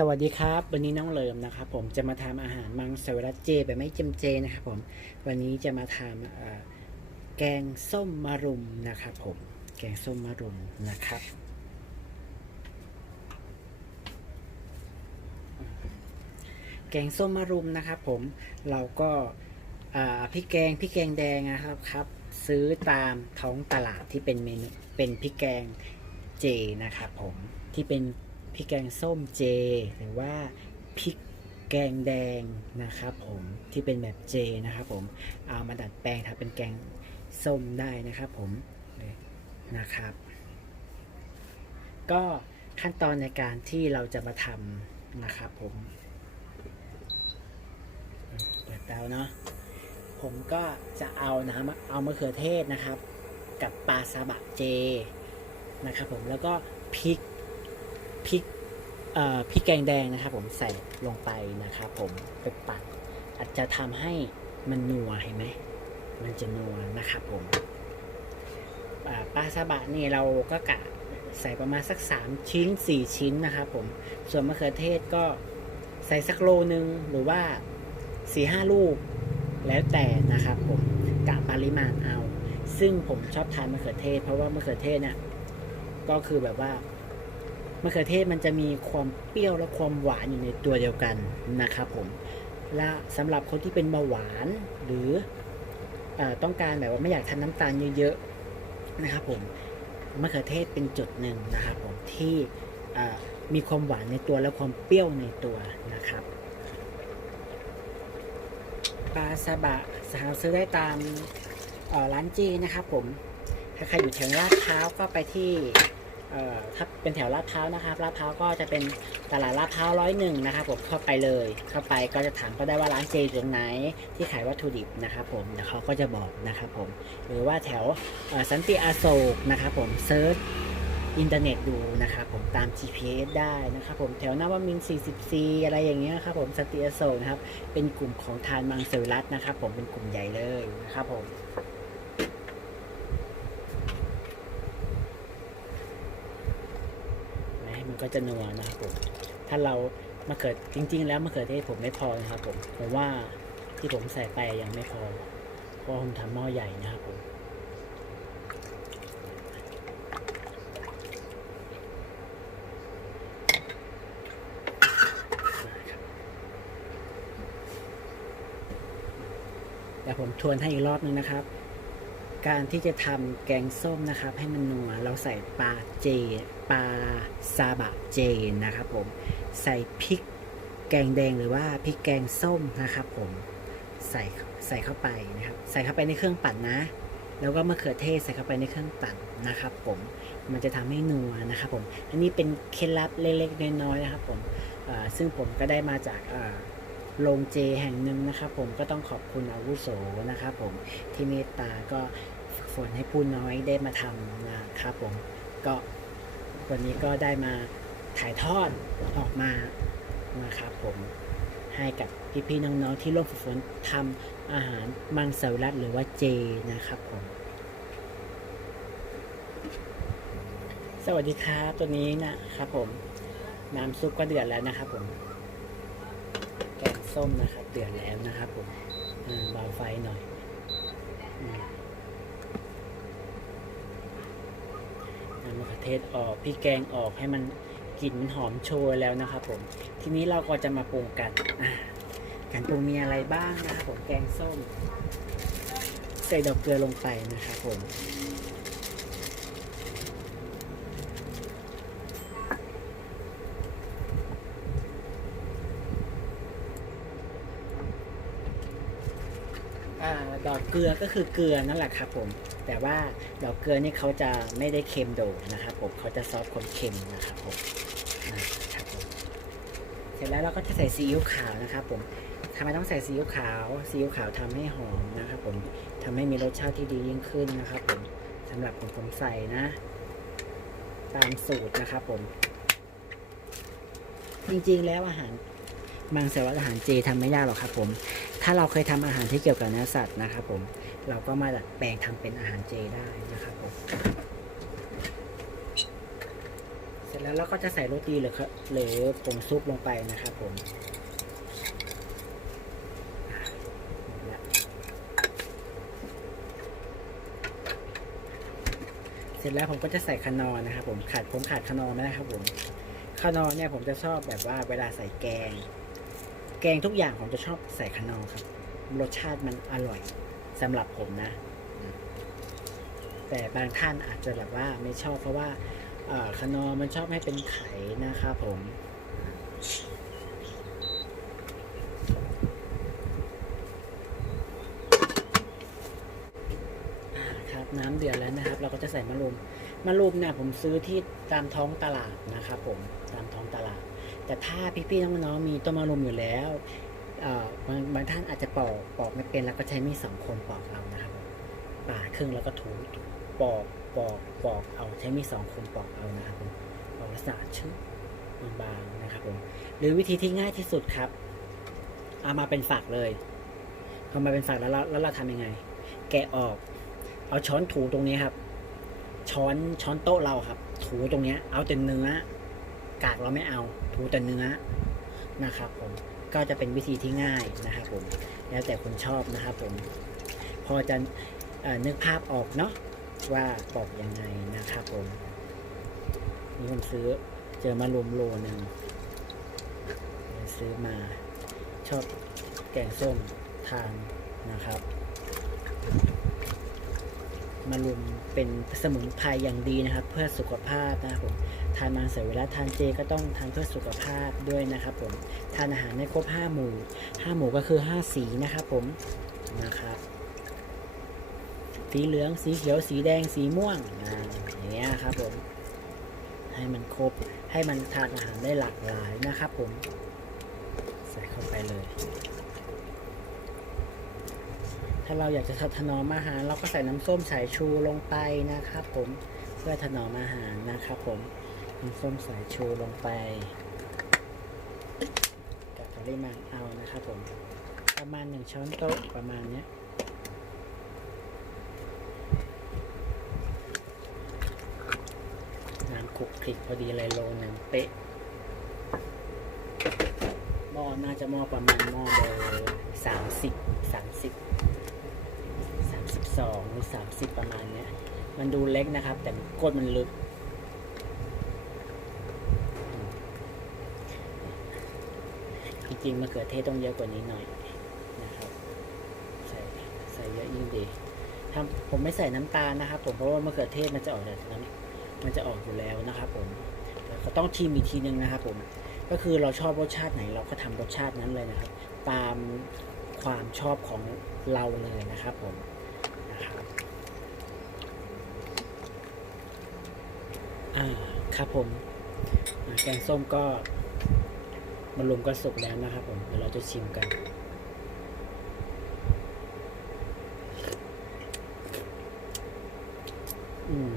สวัสดีครับ วันนี้น้องเลิมนะครับผมจะมาทำอาหารมังสวิรัตเจแบบไม่เจมเจนะครับผมวันนี้จะมาทำแกงส้มมะรุมนะครับผมแกงส้มมะรุมนะครับ แกงส้มมะรุมนะครับผมเราก็พริกแกงพริกแกงแดงนะครับครับ ซื้อตามท้องตลาดที่เป็นเมนูเป็นพริกแกงเจนะครับผมที่เป็น ริกแกงส้มเจ หรือว่าพริกแกงแดงนะครับผมที่เป็นแบบเจนะครับผมเอามาดัดแปลงทำเป็นแกงส้มได้นะครับผมนะครับ ก็ขั้นตอนในการที่เราจะมาทำนะครับผมเปิดเตาเนาะผมก็จะเอาน้ำเอามะเขือเทศนะครับ กับปลาซาบะเจนะครับผมแล้วก็พริก พริกพริกแกงแดงนะครับ ผมใส่ลงไปนะครับผมไปปั่นอาจจะทำให้มันนัวเห็นไหมมันจะนัวนะครับผมปลาซาบะนี่เราก็กะใส่ประมาณสัก 3 ชิ้น 4 ชิ้นนะครับผมส่วนมะเขือเทศก็ใส่สักโลนึงหรือว่าสี่ห้าลูกแล้วแต่นะครับผมกะปริมาณเอา ซึ่งผมชอบทานมะเขือเทศ เพราะว่ามะเขือเทศเนี่ยก็คือแบบว่า มะเขือเทศมันจะมีความเปรี้ยวและความหวานอยู่ในตัวเดียวกันนะครับผมและสำหรับคนที่เป็นเบาหวานหรืออต้องการแบบว่าไม่อยากทานน้ำตาลเยอะๆนะครับผมมะเขือเทศเป็นจุดหนึ่งนะครับผมที่มีความหวานในตัวและความเปรี้ยวในตัวนะครับปลาซาบะสามารถซื้อได้ตามร้านจีนะครับผม ถ้าใครอยู่แถวลาดพร้าวก็ไปที่ ถ้าเป็นแถวลาดพร้าวนะครับลาดพร้าวก็จะเป็นตลาดลาดพร้าวร้อยหนึ่งนะครับผมเข้าไปเลย เข้าไปก็จะถามเขาได้ว่าร้านเจอยู่ตรงไหนที่ขายวัตถุดิบนะครับผมเดี๋ยวเขาก็จะบอกนะครับผมหรือว่าแถวสันติอโศกนะครับผมเซิร์ชอินเทอร์เน็ตดูนะครับผมตาม GPS ได้นะครับผมแถวนวมิน 44 อะไรอย่างเงี้ยครับผมสันติอโศกนะครับเป็นกลุ่มของทานมังสวิรัตนะครับผมเป็นกลุ่มใหญ่เลยนะครับผมนะมัน ก็จะนัวนะครับผม ถ้าเรามะเขือจริง ๆ แล้วมะเขือเทศผมไม่พอนะครับผมผมว่าที่ผมใส่ไปยังไม่พอ เพราะผมทำหม้อใหญ่นะครับผมเดี๋ยวผมทวนให้อีกรอบนึงนะครับ การที่จะทำแกงส้มนะครับ ให้มันนัวเราใส่ปลาเจปลาซาบะเจนะครับผมใส่พริกแกงแดงหรือว่าพริกแกงส้มนะครับผมใส่ใส่เข้าไปนะครับ ใส่เข้าไปในเครื่องปั่นนะ แล้วก็มะเขือเทศใส่เข้าไปในเครื่องปั่นนะครับ ผมมันจะทำให้นัวนะครับผมอันนี้เป็นเคล็ดลับเล็กๆน้อยๆนะครับผมซึ่งผมก็ได้มาจากอ โรงเจแห่งหนึ่งนะครับผมก็ต้องขอบคุณอาวุโสนะครับผมที่เมตตาก็ฝึกฝนให้ผู้น้อยได้มาทำนะครับผมก็วันนี้ก็ได้มาถ่ายทอดออกมานะครับผมให้กับพี่ๆน้องๆที่ร่วมฝึกฝนทำอาหารมังสวิรัตหรือว่าเจนะครับผมสวัสดีครับตัวนี้นะครับผมน้ำซุปก็เดือดแล้วนะครับผม ส้มนะครับเดือดแล้วนะครับผมเบาไฟหน่อยมน้ำมะเขือเทศออกพริกแกงออกให้มันกลิ่นมันหอมโชยแล้วนะครับผม ทีนี้เราก็จะมาปรุงกันการปรุงมีอะไรบ้างนะครับผมแกงส้ม ใส่ดอกเกลือลงไปนะครับผม อ่า ดอกเกลือก็คือเกลือนั่นแหละครับผม แต่ว่าดอกเกลือนี่เขาจะไม่ได้เค็มโดดนะครับผมเขาจะซอสความเค็มนะครับผมอ่าครับผมเสร็จแล้วเราก็จะใส่ซีอิ๊วขาวนะครับผมทำไมต้องใส่ซีอิ๊วขาวซีอิ๊วขาวทำให้หอมนะครับผมทำให้มีรสชาติที่ดียิ่งขึ้นนะครับผมสำหรับผมผมใส่นะ ตามสูตรนะครับผม จริงๆแล้วอาหารมังสวิรัตอาหารเจทำไม่ยากหรอกครับผม ถ้าเราเคยทำอาหารที่เกี่ยวกับเนื้อสัตว์นะครับผม เราก็มาดัดแปลงทำเป็นอาหารเจได้นะครับผม เสร็จแล้วเราก็จะใส่โรตีหรือหรือผงซุปลงไปนะครับผมเสร็จแล้วผมก็จะใส่คนอร์นะครับผมขาดผมขาดคนอร์ไม่ได้ครับผมคนอร์เนี่ยผมจะชอบแบบว่าเวลาใส่แกง แกงทุกอย่างผมจะชอบใส่คนอร์ครับ รสชาติมันอร่อยสำหรับผมนะ แต่บางท่านอาจจะแบบว่าไม่ชอบเพราะว่าเอ่อคนอร์มันชอบให้เป็นไข่นะครับผมครับน้ำเดือดแล้วนะครับ เราก็จะใส่มะรุมมะรุมเนี่ยผมซื้อที่ตามท้องตลาดนะครับผมตามท้องตลาด แต่ถ้าพี่ๆน้องๆมีต้นมะรุมอยู่แล้วบางบางท่านอาจจะปอกปอกไม่เป็นแล้วก็ใช้มีดสองคนปอกเอานะครับผมปาดครึ่งแล้วก็ถูปอกปอกปอกเอาใช้มีดสองคนปอกเอานะครับปอกลักษณะชื่อบางๆนะครับผมหรือวิธีที่ง่ายที่สุดครับ เอามาเป็นฝักเลยพอามาเป็นฝักแล้วเราแล้วเราทำยังไง แกะออก เอาช้อนถูตรงนี้ครับ ช้อนช้อนโต๊ะเราครับ ถูตรงเนี้ยเอาแต่เนื้อ กากเราไม่เอาถูแต่เนื้อนะครับผมก็จะเป็นวิธีที่ง่ายนะครับผมแล้วแต่คนชอบนะครับผมพอจะนึกภาพออกเนาะว่าปอกยังไงนะครับผมนี่ผมซื้อเจอมารวมโลหนึ่งซื้อมาชอบแกงส้มทานนะครับมะรุมเป็นสมุนไพรอย่างดีนะครับ เพื่อสุขภาพนะครับผม ทานมังสวิรัตทานเจก็ต้องทานเพื่อสุขภาพด้วยนะครับผมทานอาหารไม่ครบห้าหมู่ห้าหมู่ก็คือห้าสีนะครับผมนะครับสีเหลืองสีเขียวสีแดงสีม่วงออย่างเงี้ยครับผมให้มันครบให้มันทานอาหารได้หลากหลายนะครับผมใส่เข้าไปเลย ถ้าเราอยากจะถนอมอาหาร เราก็ใส่น้ำส้มสายชูลงไปนะครับผมเพื่อถนอมอาหารนะครับผม น้ำส้มสายชูลงไปกับปริมาณเอานะครับผม ประมาณหนึ่งช้อนโต๊ะประมาณเนี้ยน้ำคลุกคลิกพอดีเลยโลหนึ่งเป๊ะหม้อน่าจะหม้อประมาณหม้อเบอร์สามสิบสามสิบสามสิบสองหรือสามสิบประมาณเนี้ย มันดูเล็กนะครับ แต่ก้นมันลึก จริงๆมะเขือเทศต้องเยอะกว่านี้หน่อยนะครับใส่ใส่เยอะยิ่งดีถ้าผมไม่ใส่น้ำตาลนะครับ ผมเพราะว่ามะเขือเทศมันจะออกจากน้ำมันจะออกอยู่แล้วนะครับผมก็ต้องชิมอีกทีนึงนะครับผมก็คือเราชอบรสชาติไหนเราก็ทำรสชาตินั้นเลยนะครับ ตามความชอบของเราเลยนะครับผมนะครับอ่าครับผมแกงส้มก็ มารวมก็สุกแล้วนะครับผมเดี๋ยวเราจะชิมกัน อืม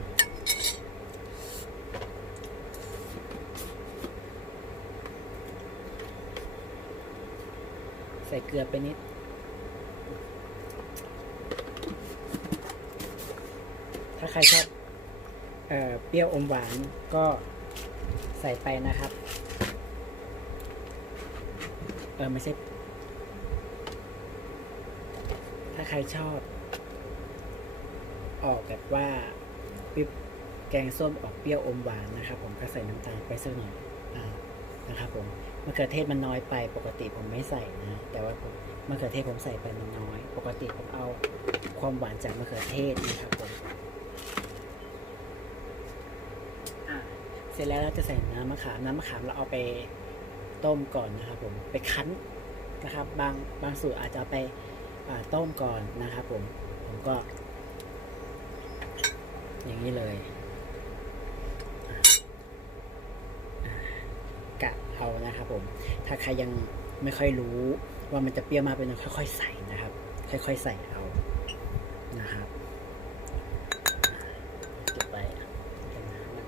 ใส่เกลือไปนิดถ้าใครชอบเอ่อเปรี้ยวอมหวานก็ใส่ไปนะครับ ออไม่ใช่ ถ้าใครชอบ ออกแบบว่าปิ๊บแกงส้มออกเปรี้ยวอมหวานนะครับ ผมก็ใส่น้ำตาลไปสักหน่อยนะครับผมมะเขือเทศมันน้อยไป ปกติผมไม่ใส่นะแต่ว่าผมมะเขือเทศผมใส่ไปมันน้อย ปกติผมเอาความหวานจากมะเขือเทศนะครับผมเสร็จแล้วเราจะใส่น้ำมะขามน้ำมะขามเราเอาไป ต้มก่อนนะครับผมไปคั้นนะครับ บางบางสูตรอาจจะไปต้มก่อนนะครับผมผมก็ อย่างนี้เลยกะเอานะครับผมถ้าใครยังไม่ค่อยรู้ว่ามันจะเปรี้ยวมากเป็นค่อยๆใส่นะครับ ค่อย ๆ ใส่เอานะครับเก็บไว้เป็นน้ำนะ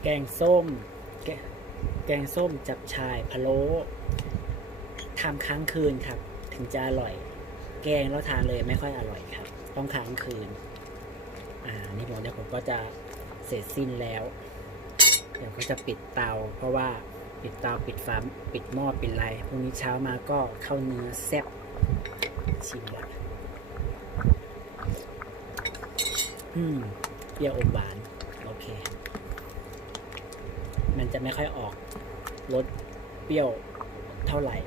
แก งส้มแกแกงส้มจับชายพะโล้ทำค้างคืนครับ ถึงจะอร่อย แกงแล้วทานเลยไม่ค่อยอร่อยครับ ต้องค้างคืน อ่า นี่ผมเดี๋ยวผมก็จะเสร็จสิ้นแล้ว เดี๋ยวก็จะปิดเตา เพราะว่าปิดเตาปิดฝาปิดหม้อปิดไรพรุ่งนี้เช้ามาก็เข้าเนื้อแซ่บชิมละอืมเปรี้ยวอมหวาน โอเค มันจะไม่ค่อยออกรสเปรี้ยวเท่าไหร่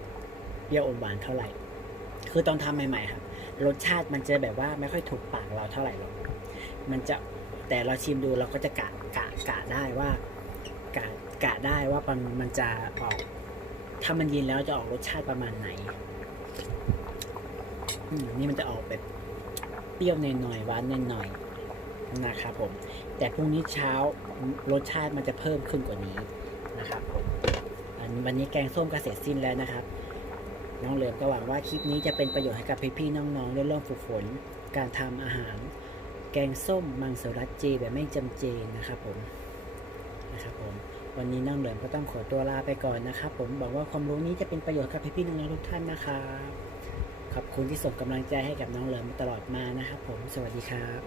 เปรี้ยวอมหวานเท่าไหร่ คือตอนทำใหม่ๆครับรสชาติมันจะแบบว่าไม่ค่อยถูกปากเราเท่าไหร่หรอกมันจะแต่เราชิมดูเราก็จะกะกะกะได้ว่ากะกะได้ว่ามันมันจะออกถ้ามันเย็นแล้วจะออกรสชาติประมาณไหนนี่มันจะออกแบบเปรี้ยวหน่อยๆหวานหน่อยๆ นะครับผม แต่พรุ่งนี้เช้ารสชาติมันจะเพิ่มขึ้นกว่านี้นะครับผมอันวันนี้แกงส้มก็เสร็จสิ้นแล้วนะครับ น้องเหลิมก็หวังว่าคลิปนี้จะเป็นประโยชน์ให้กับพี่ๆน้องๆเรื่องฝึกฝน การทำอาหาร แกงส้มมังสวิรัตเจแบบไม่จำเจนะครับผมนะครับผมวันนี้น้องเหลิมก็ต้องขอตัวลาไปก่อนนะครับ ผมบอกว่าความรู้นี้จะเป็นประโยชน์กับพี่ๆน้องๆทุกท่านนะครับขอบคุณที่ส่งกำลังใจให้กับน้องเหลิมตลอดมานะครับผม สวัสดีครับ